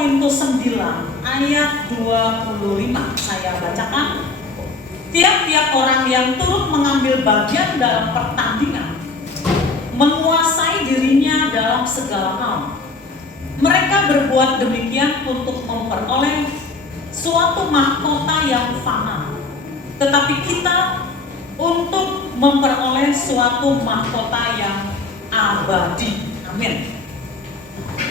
Korintus 9 ayat 25 saya bacakan. Tiap-tiap orang yang turut mengambil bagian dalam pertandingan menguasai dirinya dalam segala hal. Mereka berbuat demikian untuk memperoleh suatu mahkota yang fana, tetapi kita untuk memperoleh suatu mahkota yang abadi. Amin.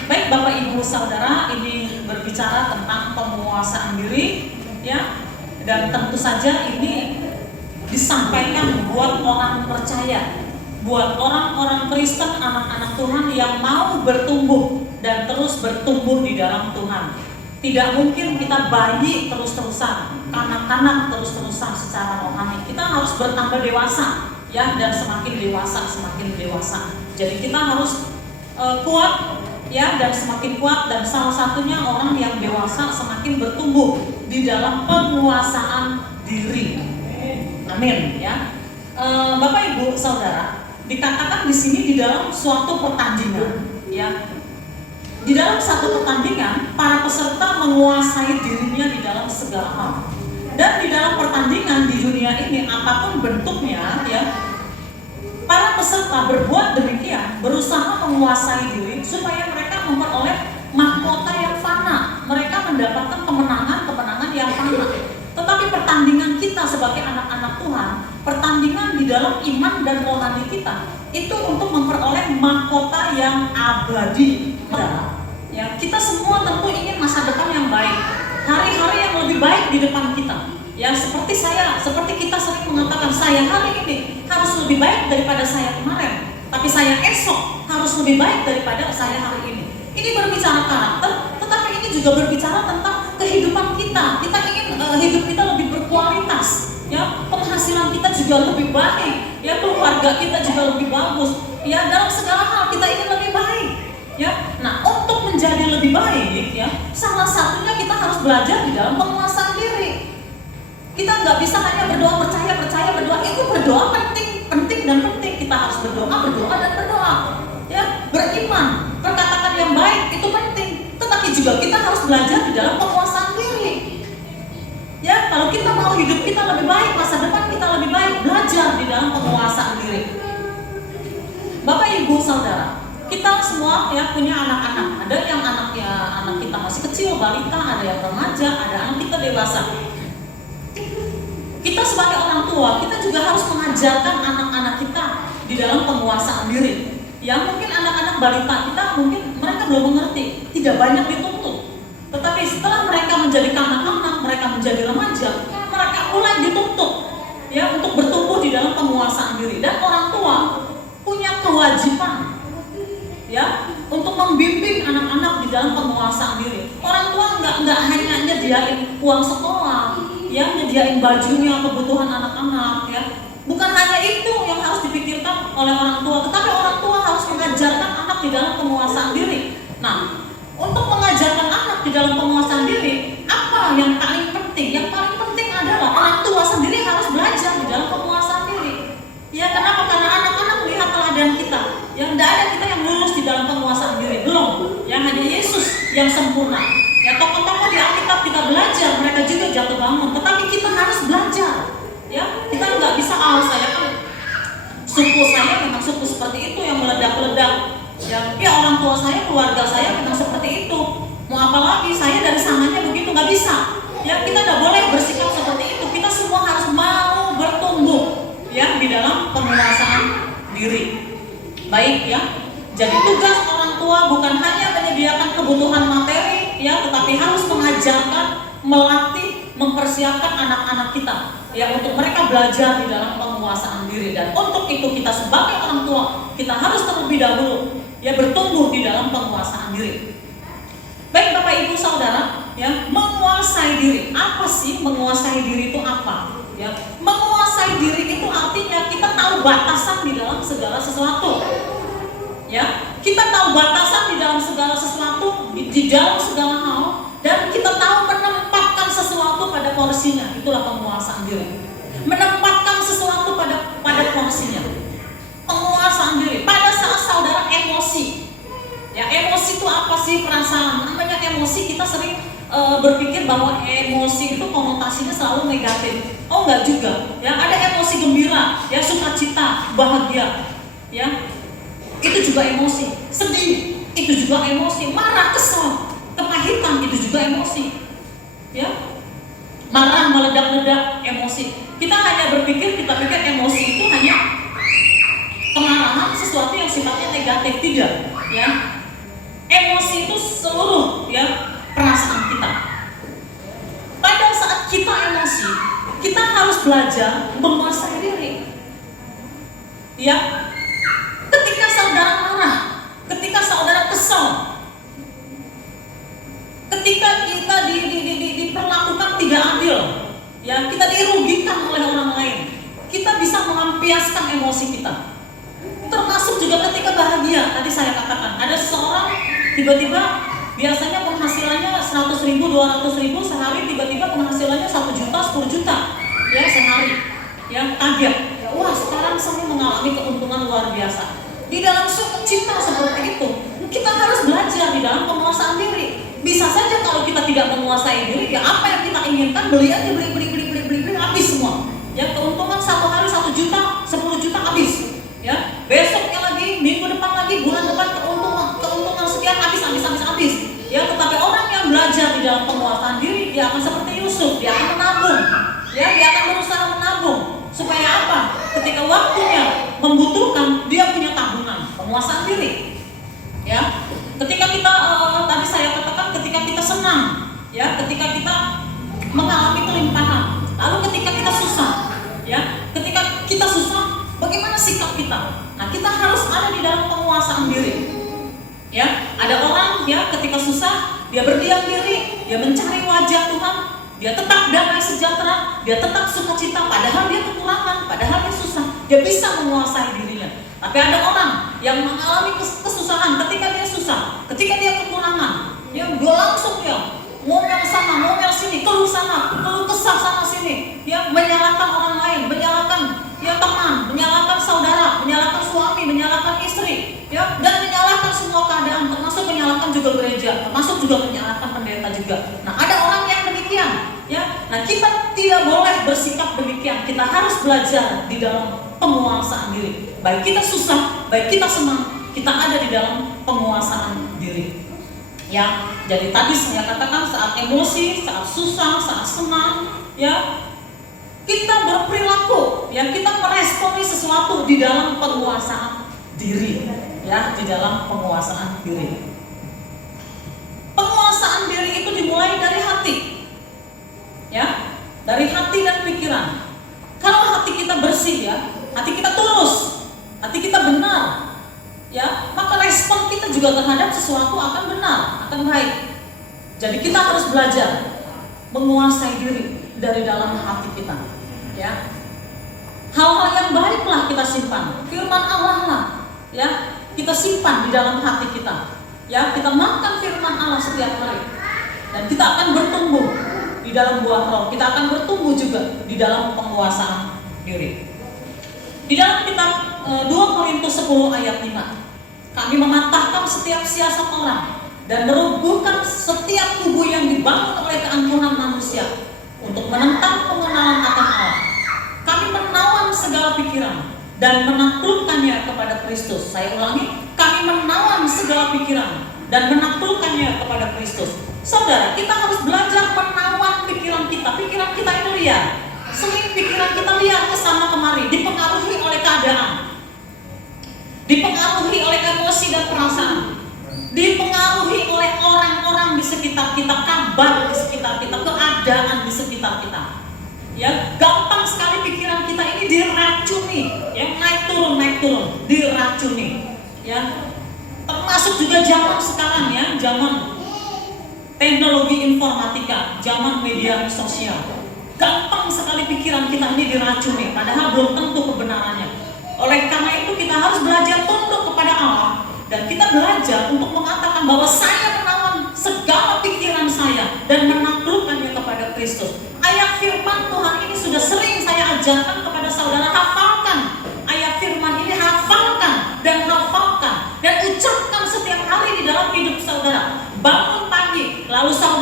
Baik Bapak Ibu Saudara, ini berbicara tentang penguasaan diri, ya. Dan tentu saja ini disampaikan buat orang percaya, buat orang-orang Kristen, anak-anak Tuhan yang mau bertumbuh dan terus bertumbuh di dalam Tuhan. Tidak mungkin kita bayi terus-terusan, kanak-kanak terus-terusan secara rohani. Kita harus bertambah dewasa, ya, dan semakin dewasa. Jadi kita harus kuat, ya, dan semakin kuat, dan salah satunya orang yang dewasa semakin bertumbuh di dalam penguasaan diri. Amin, ya. Bapak Ibu Saudara, dikatakan di sini di dalam suatu pertandingan, ya. Di dalam satu pertandingan, para peserta menguasai dirinya di dalam segala hal. Dan di dalam pertandingan di dunia ini, apapun bentuknya, ya, para peserta berbuat demikian, berusaha menguasai diri supaya mereka memperoleh mahkota yang fana. Mereka mendapatkan kemenangan yang fana. Tetapi pertandingan kita sebagai anak-anak Tuhan, pertandingan di dalam iman dan rohani kita, itu untuk memperoleh mahkota yang abadi. Ya, kita semua tentu ingin masa depan yang baik, hari-hari yang lebih baik di depan kita. Ya, seperti kita sering mengatakan, saya hari ini harus lebih baik daripada saya kemarin, tapi saya esok harus lebih baik daripada saya hari ini. Ini berbicara karakter, tetapi ini juga berbicara tentang kehidupan kita. Kita ingin hidup kita lebih berkualitas, ya, penghasilan kita juga lebih baik, ya, keluarga kita juga lebih bagus, ya, dalam segala hal kita ingin lebih baik, ya. Nah, untuk menjadi lebih baik, ya, salah satunya kita harus belajar di dalam penguasaan diri. Kita nggak bisa hanya berdoa percaya, berdoa. Itu berdoa penting dan penting. Kita harus berdoa dan berdoa. Ya, beriman, perkataan yang baik itu penting. Tetapi juga kita harus belajar di dalam penguasaan diri. Ya, kalau kita mau hidup kita lebih baik, masa depan kita lebih baik, belajar di dalam penguasaan diri. Bapak Ibu Saudara, kita semua, ya, punya anak-anak. Ada yang anak kita masih kecil, balita, ada yang remaja, ada anak kita dewasa. Kita sebagai orang tua, kita juga harus mengajarkan anak-anak kita di dalam penguasaan diri. Ya, mungkin anak-anak balita kita, mungkin mereka belum mengerti, tidak banyak dituntut. Tetapi setelah mereka menjadi kanak-kanak, mereka menjadi remaja, mereka mulai dituntut, ya, untuk bertumbuh di dalam penguasaan diri. Dan orang tua punya kewajiban, ya, untuk membimbing anak-anak di dalam penguasaan diri. Orang tua nggak hanya nyediain uang sekolah, ya, nyediain bajunya, kebutuhan anak-anak, ya. Bukan hanya itu yang harus dipikirkan oleh orang tua, tetapi orang tua harus mengajarkan anak di dalam penguasaan diri. Nah, untuk mengajarkan anak di dalam penguasaan diri, apa yang paling penting? Yang paling penting adalah orang tua sendiri harus belajar di dalam penguasaan diri. Ya, kenapa? Karena anak-anak melihat teladan kita. Yang tidak ada kita yang lulus di dalam penguasaan diri, belum. Yang hanya Yesus yang sempurna. Ya, tokoh-tokoh di Alkitab kita belajar, mereka juga jatuh bangun. Tetapi kita harus belajar. Ya, kita nggak bisa, saya kan suku saya memang suku seperti itu yang meledak-ledak. Ya, orang tua saya, keluarga saya memang seperti itu. Mau apa lagi? Saya dari sananya begitu, nggak bisa. Ya, kita nggak boleh bersikap seperti itu. Kita semua harus mau bertumbuh, ya, di dalam penguasaan diri. Baik, ya. Jadi tugas orang tua bukan hanya menyediakan kebutuhan materi, ya, tetapi harus mengajarkan, melatih, mempersiapkan anak-anak kita, ya, untuk mereka belajar di dalam penguasaan diri. Dan untuk itu kita sebagai orang tua, kita harus terlebih dahulu, ya, bertumbuh di dalam penguasaan diri. Baik Bapak Ibu Saudara, ya, menguasai diri. Apa sih menguasai diri itu apa? Ya, menguasai diri itu artinya kita tahu batasan di dalam segala sesuatu. Ya, kita tahu batasan di dalam segala sesuatu, di dalam segala hal, dan kita tahu menempatkan sesuatu pada porsinya. Itulah penguasaan diri. Menempatkan sesuatu pada porsinya. Penguasaan diri. Pada saat saudara emosi, ya, emosi itu apa sih? Perasaan. Namanya emosi, kita sering berpikir bahwa emosi itu konotasinya selalu negatif. Oh enggak juga, ya ada emosi gembira, ya sukacita, bahagia, ya itu juga emosi. Sedih itu juga emosi, marah, kesal, kepahitan itu juga emosi, ya marah, meledak-ledak, emosi. Kita hanya berpikir, kita pikir emosi itu hanya kemarahan, sesuatu yang sifatnya negatif, tidak, ya. Emosi itu seluruh, ya, perasaan kita. Pada saat kita emosi, kita harus belajar menguasai diri. Ya, ketika saudara marah, ketika saudara kesal, ketika kita diperlakukan tidak adil, ya, kita dirugikan oleh orang lain, kita bisa melampiaskan emosi kita. Termasuk juga ketika bahagia. Tadi saya katakan, ada seseorang tiba-tiba biasanya penghasilannya 100.000, 200.000 sehari, tiba-tiba penghasilannya 1 juta, 10 juta, ya sehari, ya kaget. Ya, wah sekarang saya mengalami keuntungan luar biasa. Di dalam sukacita seperti itu, kita harus belajar di dalam penguasaan diri. Bisa saja kalau kita tidak menguasai diri, ya apa yang kita inginkan beli aja, beli habis semua. Ya keuntungan satu hari 1 juta, 10 juta habis. Ya besoknya lagi, minggu depan lagi, bulan depan keuntungan sekian habis. Ya tetapi orang yang belajar di dalam penguasaan diri, dia akan seperti Yusuf, dia akan menabung. Ya dia akan berusaha menabung supaya apa? Ketika waktunya membutuhkan, dia punya tabungan, penguasaan diri. Ya ketika kita tadi saya katakan, ketika kita senang, ya ketika kita mengalami kelimpahan, lalu ketika kita susah, ya ketika kita susah, bagaimana sikap kita? Nah kita harus ada di dalam penguasaan diri. Ya ada orang, ya ketika susah dia berdiam diri, dia mencari wajah Tuhan, dia tetap damai sejahtera, dia tetap sukacita, padahal dia kekurangan, padahal dia susah, dia bisa menguasai dirinya. Tapi ada orang yang mengalami kesusahan ketika dia susah, ketika dia kekurangan, ya dia langsung ya ngomel sana, ngomel sini, keluh sana, keluh kesah sana sini, ya menyalahkan orang lain, menyalahkan ya teman, menyalahkan saudara, menyalahkan suami, menyalahkan istri, ya dan menyalahkan semua keadaan, termasuk menyalahkan juga gereja, termasuk juga menyalahkan pendeta juga. Nah ada orang yang demikian, ya. Nah kita tidak boleh bersikap demikian. Kita harus belajar di dalam penguasaan diri. Baik kita susah, baik kita senang, kita ada di dalam penguasaan diri. Ya, jadi tadi saya katakan saat emosi, saat susah, saat senang, ya kita berperilaku, ya kita meresponi sesuatu di dalam penguasaan diri, ya di dalam penguasaan diri. Penguasaan diri itu dimulai dari hati, ya dari hati dan pikiran. Kalau hati kita bersih, ya hati kita tulus, hati kita benar, ya maka respon kita juga terhadap sesuatu akan benar, akan baik. Jadi kita harus belajar menguasai diri dari dalam hati kita, ya hal-hal yang baiklah kita simpan, firman Allah lah, ya kita simpan di dalam hati kita, ya kita makan firman Allah setiap hari, dan kita akan bertumbuh di dalam buah roh, kita akan bertumbuh juga di dalam penguasaan diri. Di dalam kitab 2 Korintus 10 ayat 5, kami mematahkan setiap siasat orang dan merubuhkan setiap tubuh yang dibangun oleh keangkuhan manusia untuk menentang pengenalan akan Allah. Kami menawan segala pikiran dan menaklukkannya kepada Kristus. Saya ulangi, kami menawan segala pikiran dan menaklukkannya kepada Kristus. Saudara, kita harus belajar menawan pikiran kita. Pikiran kita itu liar. Sering pikiran kita liar kesana kemari, dipengaruhi oleh keadaan, dipengaruhi oleh emosi dan perasaan, dipengaruhi oleh orang-orang di sekitar kita, kabar di sekitar kita, keadaan di sekitar kita. Ya, gampang sekali pikiran kita ini diracuni, ya naik turun, diracuni. Ya, termasuk juga zaman sekarang, ya zaman teknologi informatika, zaman media sosial. Gampang sekali pikiran kita ini diracuni, padahal belum tentu kebenarannya. Oleh karena itu kita harus belajar tunduk kepada Allah, dan kita belajar untuk mengatakan bahwa saya menawan segala pikiran saya dan menaklukkannya kepada Kristus. Ayat firman Tuhan ini sudah sering saya ajarkan kepada saudara, hafalkan ayat firman ini, hafalkan dan ucapkan setiap hari di dalam hidup saudara. Bangun pagi, lalu saudara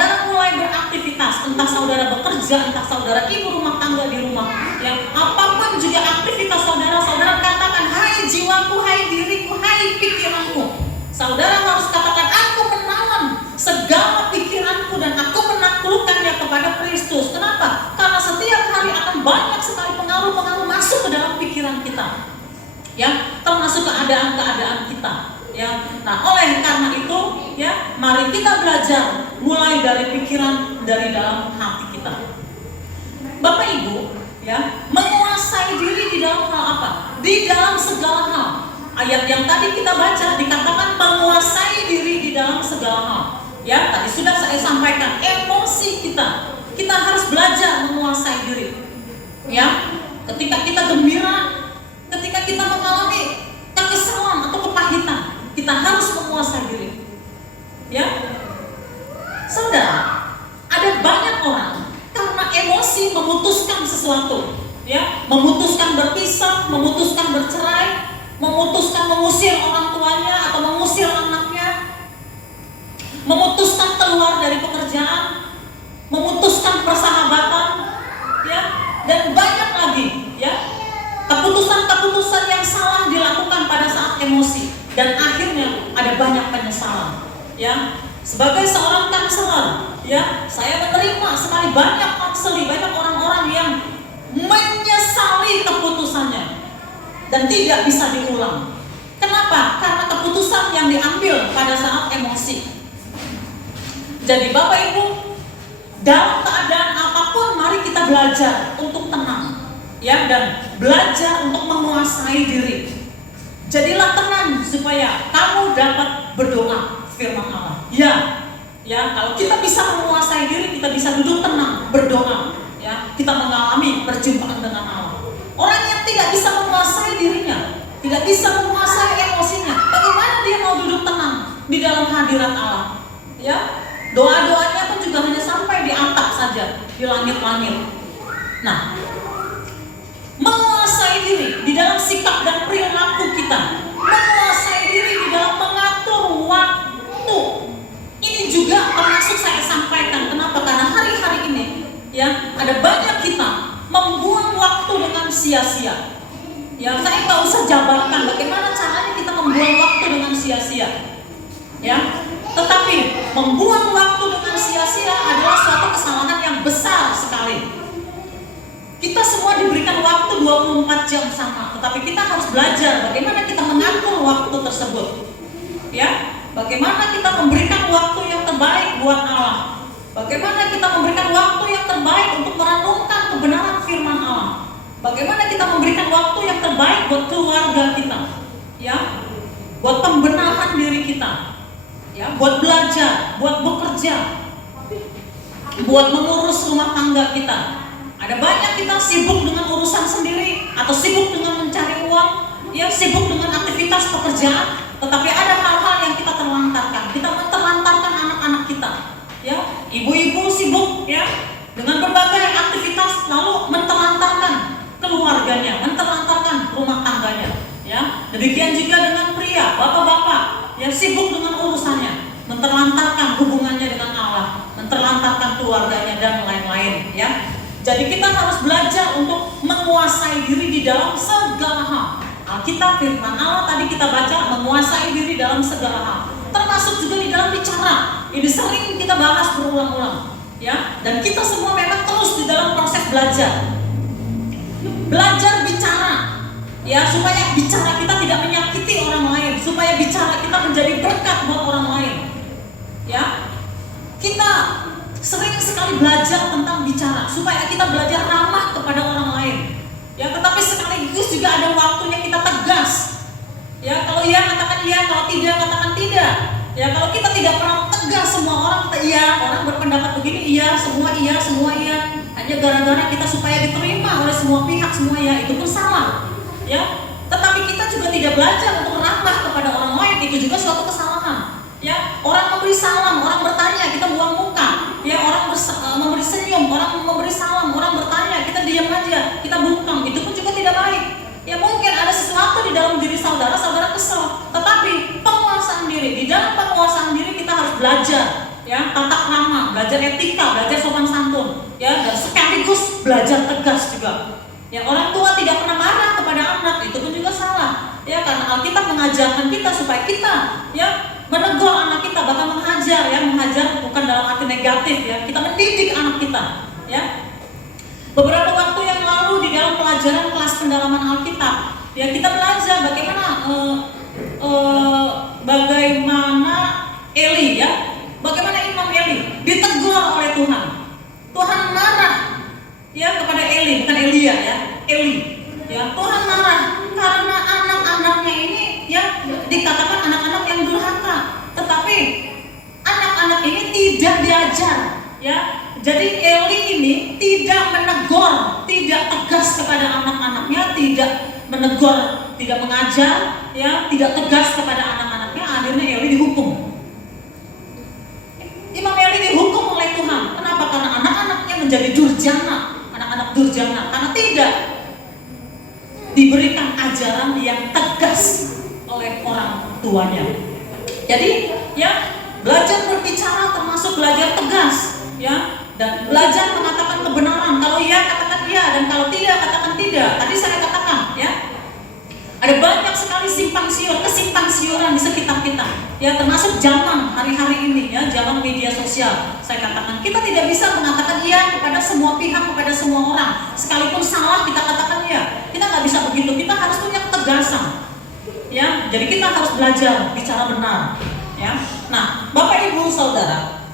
entah saudara bekerja, entah saudara ibu rumah tangga di rumah, yang apapun juga aktivitas saudara, saudara katakan, hai jiwaku, hai diriku, hai pikiranku. Saudara harus katakan, aku menawan segala pikiranku dan aku menaklukkannya kepada Kristus. Kenapa? Karena setiap hari akan banyak sekali pengaruh-pengaruh masuk ke dalam pikiran kita, ya, termasuk keadaan-keadaan kita. Ya, nah oleh karena itu, ya, mari kita belajar mulai dari pikiran, dari dalam hati kita. Bapak Ibu, ya, menguasai diri di dalam hal apa? Di dalam segala hal. Ayat yang tadi kita baca dikatakan menguasai diri di dalam segala hal. Ya, tadi sudah saya sampaikan, emosi kita harus belajar menguasai diri. Ya, ketika kita gembira, ketika kita mengalami kekesalan atau kepahitan, kita harus menguasai diri. Ya, saudara, ada banyak orang karena emosi memutuskan sesuatu, ya, memutuskan berpisah, memutuskan bercerai, memutuskan mengusir orang tuanya atau mengusir anaknya, memutuskan keluar dari pekerjaan, memutuskan persahabatan, ya, dan banyak lagi, ya, keputusan-keputusan yang salah dilakukan pada saat emosi, dan akhirnya ada banyak penyesalan. Ya, sebagai seorang konselor, ya, saya menerima sekali banyak konseli, banyak orang-orang yang menyesali keputusannya dan tidak bisa diulang. Kenapa? Karena keputusan yang diambil pada saat emosi. Jadi Bapak Ibu, dalam keadaan apapun mari kita belajar untuk tenang, ya, dan belajar untuk menguasai diri. Jadilah tenang supaya kamu dapat berdoa firman Allah. Ya, kalau kita bisa menguasai diri, kita bisa duduk tenang berdoa. Ya, kita mengalami perjumpaan dengan Allah. Orang yang tidak bisa menguasai dirinya, tidak bisa menguasai emosinya, bagaimana dia mau duduk tenang di dalam hadirat Allah? Ya, doa-doanya pun juga hanya sampai di atap saja, di langit-langit. Nah, menguasai diri di dalam sikap dan perilaku kita, menguasai diri di dalam mengatur waktu. Ini juga termasuk saya sampaikan. Kenapa? Karena hari-hari ini, ya, ada banyak kita membuang waktu dengan sia-sia. Ya, saya nggak usah jabarkan bagaimana caranya kita membuang waktu dengan sia-sia. Ya, tetapi membuang waktu dengan sia-sia adalah suatu kesalahan yang besar sekali. Kita semua diberikan waktu 24 jam sama, tetapi kita harus belajar bagaimana kita mengatur waktu tersebut. Ya, bagaimana kita memberikan waktu yang terbaik buat Allah. Bagaimana kita memberikan waktu yang terbaik untuk merenungkan kebenaran firman Allah. Bagaimana kita memberikan waktu yang terbaik buat keluarga kita. Ya, buat pembenahan diri kita. Ya, buat belajar, buat bekerja, buat mengurus rumah tangga kita. Ada banyak kita sibuk dengan urusan sendiri atau sibuk dengan mencari uang, ya, sibuk dengan aktivitas pekerjaan, tetapi ada hal-hal yang kita terlantarkan. Kita menterlantarkan anak-anak kita, ya. Ibu-ibu sibuk, ya, dengan berbagai aktivitas, lalu menterlantarkan keluarganya, menterlantarkan rumah tangganya, ya. Demikian juga dengan pria, bapak-bapak yang sibuk dengan urusannya, menterlantarkan hubungannya dengan Allah, menterlantarkan keluarganya dan lain-lain, ya. Jadi kita harus belajar untuk menguasai diri di dalam segala hal. Alkitab firman Allah tadi kita baca menguasai diri dalam segala hal, termasuk juga di dalam bicara. Ini sering kita bahas berulang-ulang, ya. Dan kita semua memang terus di dalam proses belajar bicara, ya, supaya bicara kita tidak menyakiti orang lain, supaya bicara kita menjadi berkat buat orang lain, ya. Kita sering sekali belajar tentang bicara supaya kita belajar ramah kepada orang lain, ya, tetapi sekaligus juga ada waktunya kita tegas, ya. Kalau iya katakan iya, kalau tidak katakan tidak, ya. Kalau kita tidak pernah tegas, semua orang kita iya, orang berpendapat begini iya, semua iya, hanya gara-gara kita supaya diterima oleh semua pihak, semua ya, itu pun salah, ya. Tetapi kita juga tidak belajar untuk ramah kepada orang lain, itu juga suatu kesalahan, ya. Orang memberi salam, orang bertanya, kita buang muka, ya. Orang memberi senyum, orang memberi salam, orang bertanya, kita diam aja, kita bungkam, itu pun juga tidak baik. Ya, mungkin ada sesuatu di dalam diri saudara kesel, tetapi penguasaan diri, di dalam penguasaan diri kita harus belajar, ya, tata krama, belajar etika, belajar sopan santun, ya, dan sekaligus belajar tegas juga. Ya, orang tua tidak pernah marah kepada anak, itu pun juga salah. Ya, karena Alkitab mengajarkan kita supaya kita, ya, menegur anak kita, bahkan menghajar, ya, menghajar bukan dalam arti negatif, ya, kita mendidik anak kita, ya. Beberapa waktu yang lalu di dalam pelajaran kelas pendalaman Alkitab, ya, kita belajar bagaimana Eli, ya, bagaimana Imam Eli ditegur oleh Tuhan. Tuhan marah, ya, kepada Eli, bukan Elia, ya, Eli, ya. Tuhan marah karena anak-anaknya ini, ya, dikatakan anak-anak yang durhaka, tetapi anak-anak ini tidak diajar, ya. Jadi Eli ini tidak menegur, tidak tegas kepada anak-anaknya, tidak menegur, tidak mengajar, ya, tidak tegas kepada anak-anaknya. Akhirnya Eli dihukum. Imam Eli dihukum oleh Tuhan. Kenapa? Karena anak-anaknya menjadi durjana, anak-anak durjana, karena tidak diberikan ajaran yang tegas oleh orang tuanya. Jadi, ya, belajar berbicara termasuk belajar tegas, ya, dan belajar mengatakan kebenaran. Kalau iya katakan iya, dan kalau tidak katakan tidak. Tadi saya katakan, ya, ada banyak sekali kesimpang siuran di sekitar kita, ya, termasuk zaman hari-hari ini, ya, zaman media sosial. Saya katakan kita tidak bisa mengatakan iya kepada semua pihak, kepada semua orang. Sekalipun salah kita katakan iya. Kita nggak bisa begitu. Kita harus punya ketegasan, ya. Jadi kita harus belajar bicara benar, ya. Nah, Bapak Ibu Saudara,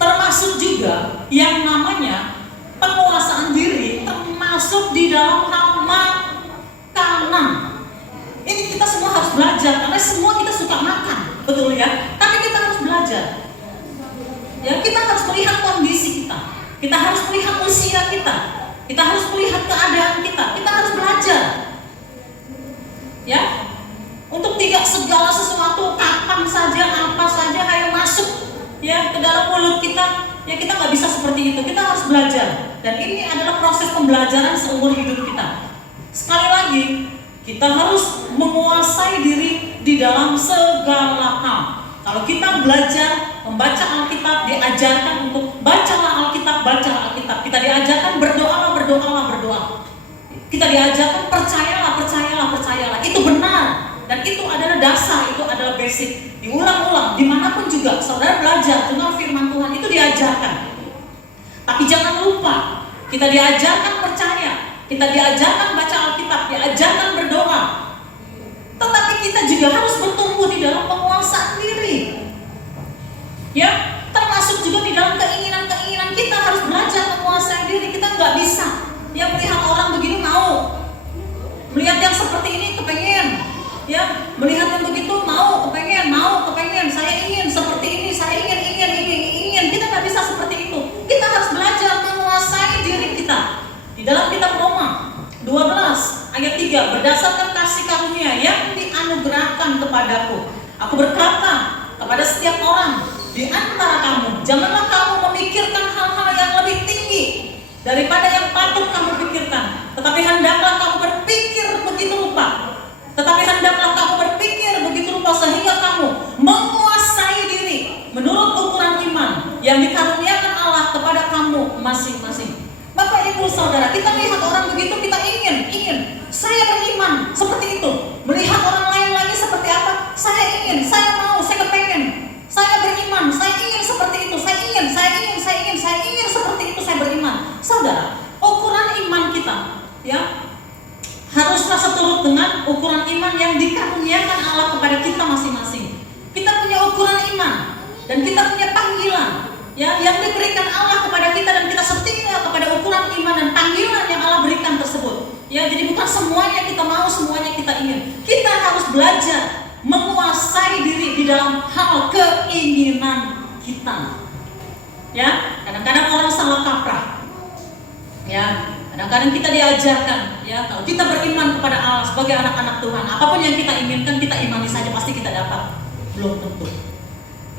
termasuk juga yang namanya penguasaan diri, termasuk di dalam hal makanan. Ini kita semua harus belajar, karena semua kita suka makan, betul ya? Tapi kita harus belajar. Ya, kita harus melihat kondisi kita. Kita harus melihat usia kita. Kita harus melihat keadaan kita. Kita harus belajar. Ya. Untuk tidak segala sesuatu kapan saja, apa saja ayo masuk, ya, ke dalam mulut kita. Ya, kita nggak bisa seperti itu. Kita harus belajar. Dan ini adalah proses pembelajaran seumur hidup kita. Sekali lagi, kita harus menguasai diri di dalam segala hal. Kalau kita belajar membaca Alkitab, diajarkan untuk bacalah Alkitab, bacalah Alkitab. Kita diajarkan berdoalah, berdoalah, berdoa. Kita diajarkan percayalah, percayalah, percayalah. Itu benar. Dan itu adalah dasar, itu adalah basic. Diulang-ulang, dimanapun juga saudara belajar tentang firman Tuhan, itu diajarkan. Tapi jangan lupa, kita diajarkan percaya, kita diajarkan baca Alkitab, diajarkan berdoa. Tetapi kita juga harus bertumbuh di dalam penguasaan diri. Ya, termasuk juga di dalam keinginan-keinginan kita harus belajar menguasai diri. Kita nggak bisa, ya, melihat orang begini mau, melihat yang seperti ini kepengen. Ya, melihat yang begitu mau, kepengen, saya ingin seperti ini, saya ingin. Kita nggak bisa seperti itu. Kita harus belajar menguasai diri kita. Di dalam kitab Roma 12 ayat 3, berdasarkan kasih karunia yang dianugerahkan kepadaku, aku berkata kepada setiap orang di antara kamu, janganlah kamu memikirkan hal-hal yang lebih tinggi daripada yang patut kamu pikirkan, tetapi hendaklah kamu berpikir begitu rupa. Tetapi hendaklah kamu berpikir begitu rupa sehingga kamu menguasai diri menurut ukuran iman yang dikaruniakan Allah kepada kamu masing-masing. Bapak Ibu Saudara, kita melihat orang begitu, kita ingin, saya beriman seperti itu. Melihat orang lain lagi seperti apa, saya ingin, saya mau, saya kepengen, saya beriman, saya ingin seperti itu, saya ingin seperti itu, saya beriman. Saudara, ukuran iman kita, ya, haruslah seturut dengan ukuran iman yang dikaruniakan Allah kepada kita masing-masing. Kita punya ukuran iman dan kita punya panggilan, ya, yang diberikan Allah kepada kita, dan kita setia kepada ukuran iman dan panggilan yang Allah berikan tersebut. Ya, jadi bukan semuanya kita mau, semuanya kita ingin. Kita harus belajar menguasai diri di dalam hal keinginan kita. Ya, kadang-kadang orang salah kaprah. Ya, kadang-kadang kita diajarkan, ya, kalau kita beriman kepada Allah sebagai anak-anak Tuhan, apapun yang kita inginkan kita imani saja pasti kita dapat. Belum tentu.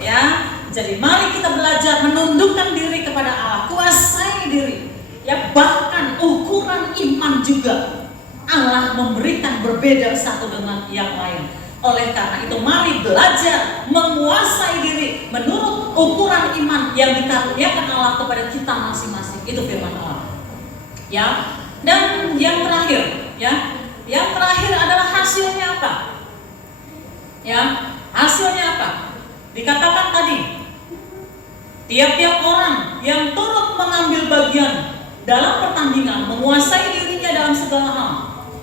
Ya, jadi mari kita belajar menundukkan diri kepada Allah, kuasai diri. Ya, bahkan ukuran iman juga Allah memberikan berbeda satu dengan yang lain. Oleh karena itu mari belajar menguasai diri menurut ukuran iman yang dikaruniakan Allah kepada kita masing-masing. Itu firman Allah. Ya. Dan yang terakhir, ya. Yang terakhir adalah hasilnya apa? Ya, hasilnya apa? Dikatakan tadi, tiap-tiap orang yang turut mengambil bagian dalam pertandingan menguasai dirinya dalam segala hal.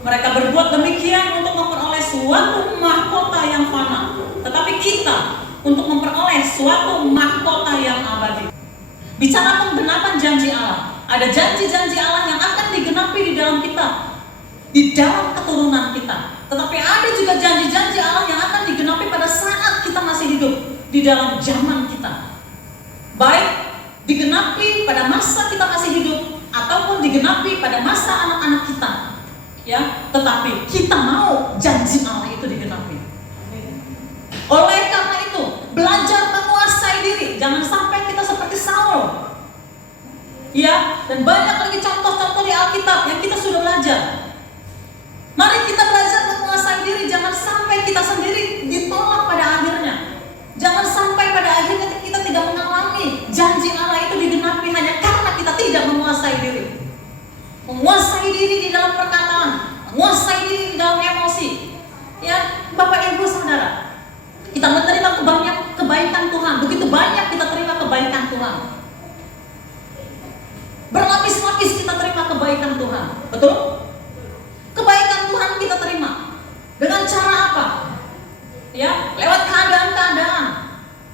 Mereka berbuat demikian untuk memperoleh suatu mahkota yang fana, tetapi kita untuk memperoleh suatu mahkota yang abadi. Bicara penggenapan janji Allah, ada janji-janji Allah yang akan digenapi di dalam kita, di dalam keturunan kita. Tetapi ada juga janji-janji Allah yang akan digenapi pada saat kita masih hidup, di dalam zaman kita. Baik digenapi pada masa kita masih hidup, ataupun digenapi pada masa anak-anak kita. Ya, tetapi kita mau janji Allah itu digenapi. Oleh karena itu, belajar menguasai diri. Jangan sampai kita seperti Saul. Ya, dan banyak lagi contoh-contoh di Alkitab yang kita sudah belajar. Mari kita belajar menguasai diri. Jangan sampai kita sendiri ditolak pada akhirnya. Jangan sampai pada akhirnya kita tidak mengalami janji Allah itu digenapi hanya karena kita tidak menguasai diri. Menguasai diri di dalam perkataan, menguasai diri di dalam emosi. Ya, Bapak Ibu Saudara, kita menerima kebaikan Tuhan. Begitu banyak kita terima kebaikan Tuhan. Berlapis-lapis kita terima kebaikan Tuhan. Betul? Kebaikan Tuhan kita terima. Dengan cara apa? Ya, lewat keadaan-keadaan.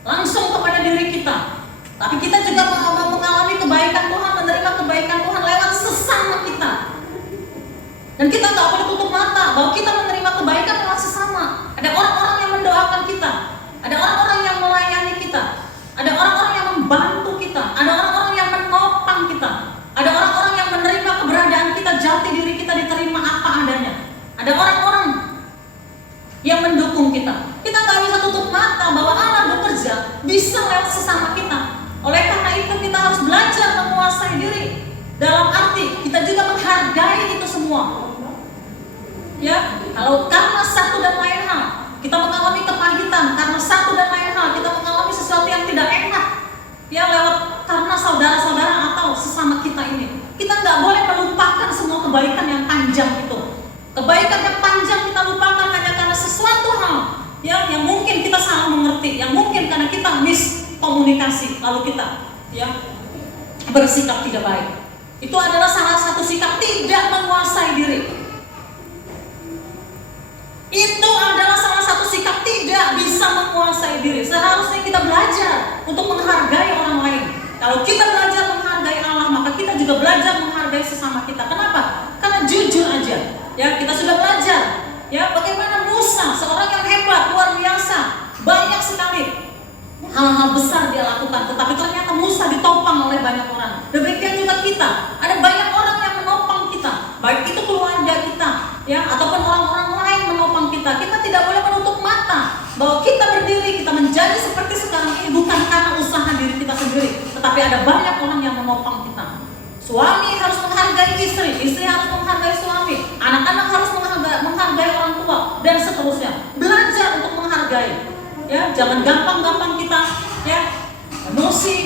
Langsung kepada diri kita. Tapi kita juga mengalami kebaikan Tuhan, menerima kebaikan Tuhan lewat sesama kita. Dan kita nggak boleh tutup mata bahwa kita menerima kebaikan lewat sesama. Ada orang-orang yang mendoakan kita, ada orang-orang yang melayani kita, ada orang-orang yang membantu kita, ada orang-orang yang menopang kita, ada orang-orang yang menerima keberadaan kita, jati diri kita diterima apa adanya. Ada orang-orang yang mendukung kita. Kita nggak bisa tutup mata bahwa Allah bekerja bisa lewat sesama kita. Oleh karena itu kita harus belajar menguasai diri. Dalam arti kita juga menghargai itu semua. Ya, kalau karena satu dan lain hal kita mengalami kepahitan, karena satu dan lain hal kita mengalami sesuatu yang tidak enak, ya lewat karena saudara-saudara atau sesama kita ini, kita nggak boleh melupakan semua kebaikan yang panjang itu. Kebaikan yang panjang kita lupakan hanya karena sesuatu hal ya yang mungkin kita salah mengerti, yang mungkin karena kita miskomunikasi, lalu kita ya bersikap tidak baik. Itu adalah salah satu sikap tidak menguasai diri. Itu adalah salah satu sikap tidak bisa menguasai diri. Seharusnya kita belajar untuk menghargai orang lain. Kalau kita belajar menghargai Allah, maka kita juga belajar menghargai sesama kita. Kenapa? Karena jujur aja, ya kita sudah belajar, ya bagaimana Musa, seorang yang hebat, luar biasa, banyak sekali hal-hal besar dia lakukan, tetapi ternyata Musa ditopang oleh banyak orang. Demikian juga kita, ada banyak orang yang menopang kita, baik itu keluarga kita, ya ataupun orang-orang lain menopang kita. Kita tidak boleh menutup mata bahwa kita berdiri, kita menjadi seperti sekarang ini bukan karena usaha diri kita sendiri, tetapi ada banyak orang yang menopang kita. Suami harus menghargai istri, istri harus menghargai suami, anak-anak harus menghargai orang tua, dan seterusnya. Belajar untuk menghargai. Ya, jangan gampang-gampang kita ya emosi,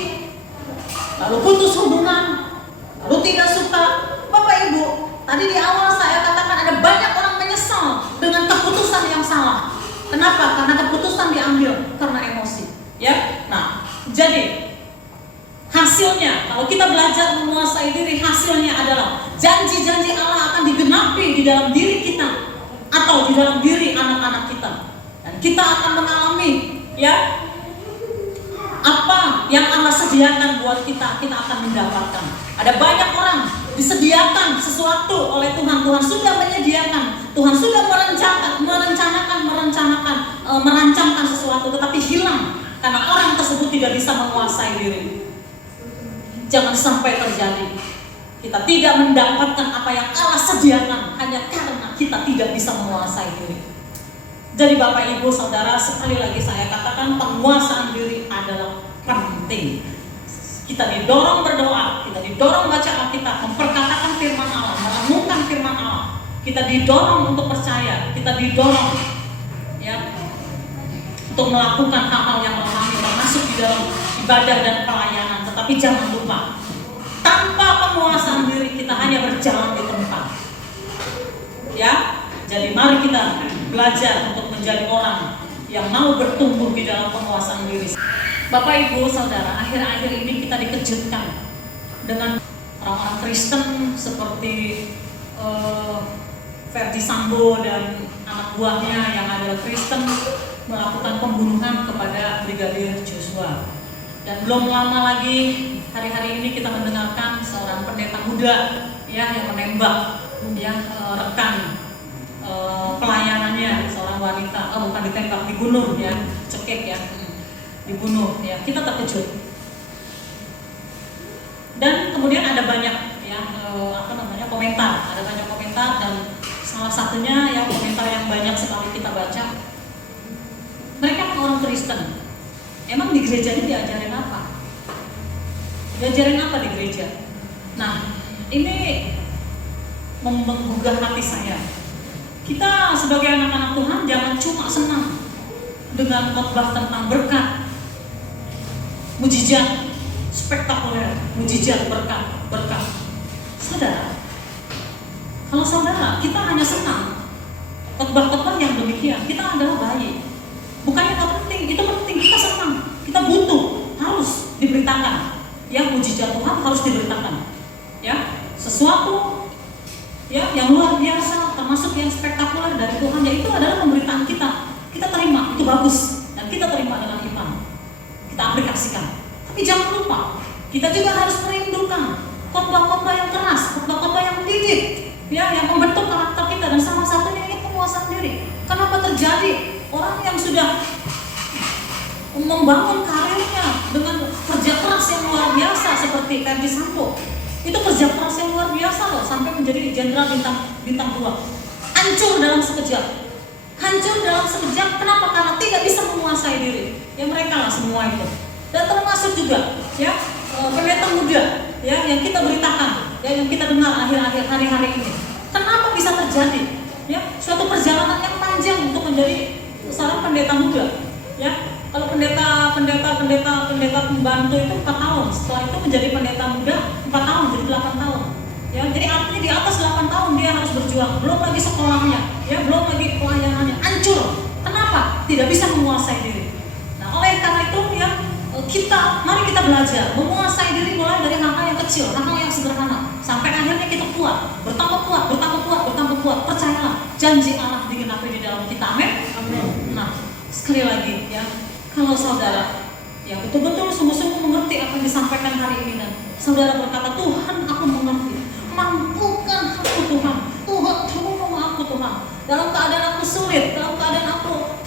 lalu putus hubungan, lalu tidak suka. Bapak Ibu, tadi di awal saya katakan ada banyak orang menyesal dengan keputusan yang salah. Kenapa? Karena keputusan diambil karena emosi. Ya, nah, jadi hasilnya kalau kita belajar menguasai diri, hasilnya adalah janji-janji Allah akan digenapi di dalam diri kita atau di dalam diri anak-anak kita. Dan kita akan mengalami ya apa yang Allah sediakan buat kita, kita akan mendapatkan. Ada banyak orang disediakan sesuatu oleh Tuhan. Tuhan sudah menyediakan, Tuhan sudah merancangkan sesuatu, tetapi hilang karena orang tersebut tidak bisa menguasai diri. Jangan sampai terjadi kita tidak mendapatkan apa yang Allah sediakan hanya karena kita tidak bisa menguasai diri. Jadi Bapak Ibu Saudara, sekali lagi saya katakan penguasaan diri adalah penting. Kita didorong berdoa, kita didorong baca Alkitab, memperkatakan firman Allah, merenungkan firman Allah. Kita didorong untuk percaya, kita didorong ya untuk melakukan hal-hal yang rohani, termasuk di dalam ibadah dan pelayanan, tetapi jangan lupa, tanpa penguasaan diri kita hanya berjalan di tempat. Ya, jadi mari kita belajar untuk menjadi orang yang mau bertumbuh di dalam penguasaan diri. Bapak Ibu Saudara, akhir-akhir ini kita dikejutkan dengan orang-orang Kristen seperti Verdi Sambo dan anak buahnya yang adalah Kristen melakukan pembunuhan kepada Brigadir Joshua. Dan belum lama lagi, hari-hari ini kita mendengarkan seorang pendeta muda ya yang menembak rekan pelayanannya, seorang wanita, bukan ditembak, dibunuh ya, cekik ya, dibunuh ya. Kita terkejut. Dan kemudian ada banyak ya komentar, ada banyak komentar, dan salah satunya ya komentar yang banyak sekali kita baca. Mereka kan orang Kristen. Emang di gereja ini diajarin apa? Diajarin apa di gereja? Nah, ini menggugah hati saya. Kita sebagai anak-anak Tuhan jangan cuma senang dengan khotbah tentang berkat, mujizat, spektakuler, mujizat, berkat. Saudara, kalau saudara kita hanya senang khotbah-khotbah yang demikian, kita adalah baik. Bukannya nggak penting, itu penting, kita senang, kita butuh, harus diberitakan. Ya, mujizat Tuhan harus diberitakan. Ya, sesuatu ya yang luar biasa, termasuk yang spektakuler dari Tuhan, ya itu adalah pemberitaan kita. Kita terima, itu bagus, dan kita terima dengan iman. Kita aplikasikan. Tapi jangan lupa, kita juga harus merindukan khotbah-khotbah yang keras, khotbah-khotbah yang mendidik, ya, yang membentuk karakter kita, dan sama satunya ini penguasaan diri. Kenapa terjadi orang yang sudah membangun karirnya dengan kerja keras yang luar biasa seperti Verdi Sambo, itu kerja keras yang luar biasa loh, sampai menjadi jenderal bintang 2, hancur dalam sekejap. Kenapa? Karena tidak bisa menguasai diri. Ya mereka lah semua itu. Dan termasuk juga ya pendeta muda ya yang kita beritakan, ya yang kita dengar akhir-akhir hari-hari ini. Kenapa bisa terjadi? Ya, suatu perjalanan yang panjang untuk menjadi seorang pendeta muda. Ya, kalau pendeta pembantu itu 4 tahun, setelah itu menjadi pendeta muda 4 tahun, jadi 8 tahun. Ya, jadi artinya di atas 8 tahun dia harus berjuang, belum lagi sekolahnya, ya, belum lagi pelayanannya, hancur. Kenapa? Tidak bisa menguasai diri. Nah, oleh karena itu ya mari kita belajar menguasai diri mulai dari hal-hal yang kecil, hal-hal yang sederhana, sampai akhirnya kita bertambah kuat. Percayalah, janji Allah digenapi di dalam kita. Amin. Nah, sekali lagi ya, kalau saudara ya betul-betul sungguh-sungguh mengerti apa yang disampaikan hari ini, dan saudara berkata, Tuhan aku mengerti, mampukan aku Tuhan, tolong aku Tuhan, dalam keadaan aku sulit, dalam keadaan aku